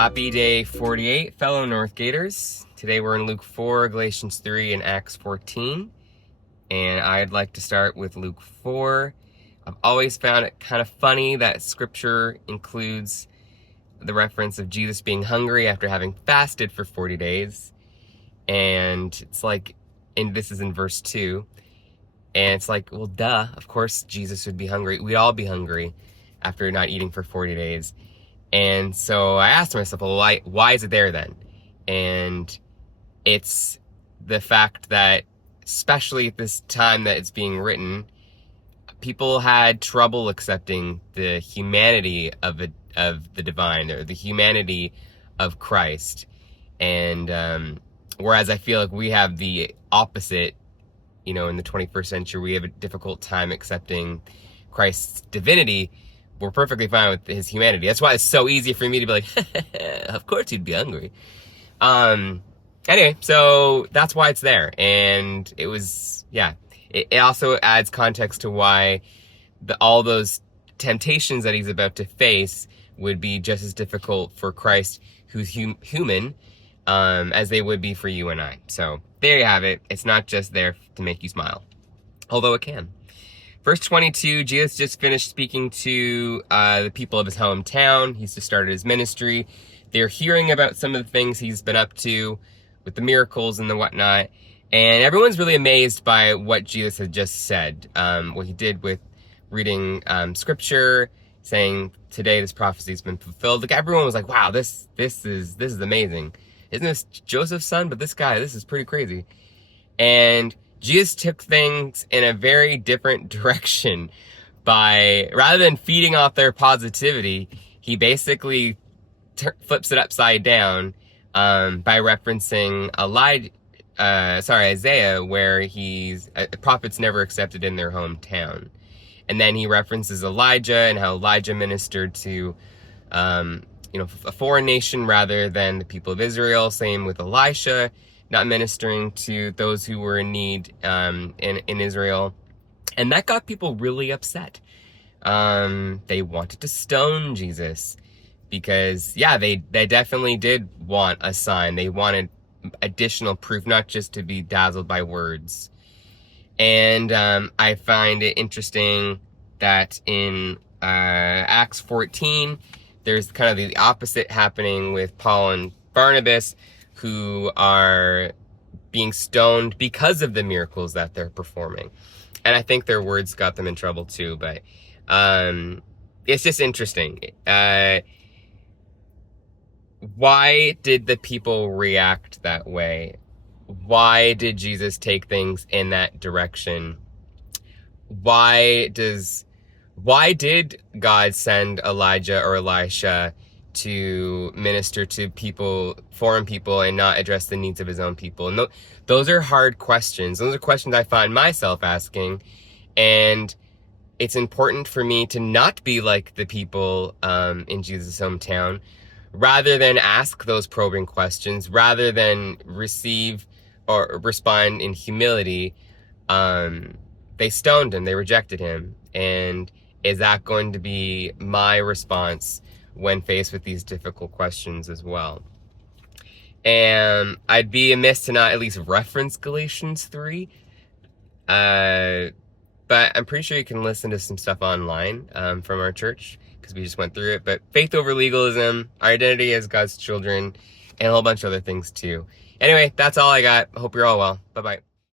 Happy day 48, fellow Northgaters. Today we're in Luke 4, Galatians 3, and Acts 14. And I'd like to start with Luke 4. I've always found it kind of funny that scripture includes the reference of Jesus being hungry after having fasted for 40 days. And it's like, and this is in verse 2. And it's like, well, duh, of course Jesus would be hungry. We'd all be hungry after not eating for 40 days. And so I asked myself, well, why is it there then? And it's the fact that, especially at this time that it's being written, people had trouble accepting the humanity of the divine, or the humanity of Christ. And whereas I feel like we have the opposite, in the 21st century, we have a difficult time accepting Christ's divinity. We're perfectly fine with his humanity. That's why it's so easy for me to be like, of course you'd be hungry. Anyway, so that's why it's there. And it was, it also adds context to why all those temptations that he's about to face would be just as difficult for Christ, who's human, as they would be for you and I. So there you have it. It's not just there to make you smile, although it can. Verse 22, Jesus just finished speaking to the people of his hometown. He's just started his ministry. They're hearing about some of the things he's been up to with the miracles and the whatnot. And everyone's really amazed by what Jesus had just said. What he did with reading scripture, saying, today this prophecy has been fulfilled. Like, everyone was like, wow, this is amazing. Isn't this Joseph's son? But this is pretty crazy. And Jesus took things in a very different direction by, rather than feeding off their positivity, he basically flips it upside down by referencing Isaiah, where prophets never accepted in their hometown. And then he references Elijah and how Elijah ministered to a foreign nation rather than the people of Israel. Same with Elisha, not ministering to those who were in need in Israel. And that got people really upset. They wanted to stone Jesus because, they definitely did want a sign. They wanted additional proof, not just to be dazzled by words. And I find it interesting that in Acts 14, there's kind of the opposite happening with Paul and Barnabas, who are being stoned because of the miracles that they're performing. And I think their words got them in trouble too, but it's just interesting. Why did the people react that way? Why did Jesus take things in that direction? Why did God send Elijah or Elisha to minister to foreign people, and not address the needs of his own people? And those are hard questions. Those are questions I find myself asking. And it's important for me to not be like the people in Jesus' hometown. Rather than ask those probing questions, rather than receive or respond in humility, they stoned him, they rejected him. And is that going to be my response when faced with these difficult questions as well? And I'd be amiss to not at least reference Galatians 3. But I'm pretty sure you can listen to some stuff online from our church, because we just went through it. But faith over legalism, our identity as God's children, and a whole bunch of other things too. Anyway, that's all I got. Hope you're all well. Bye-bye.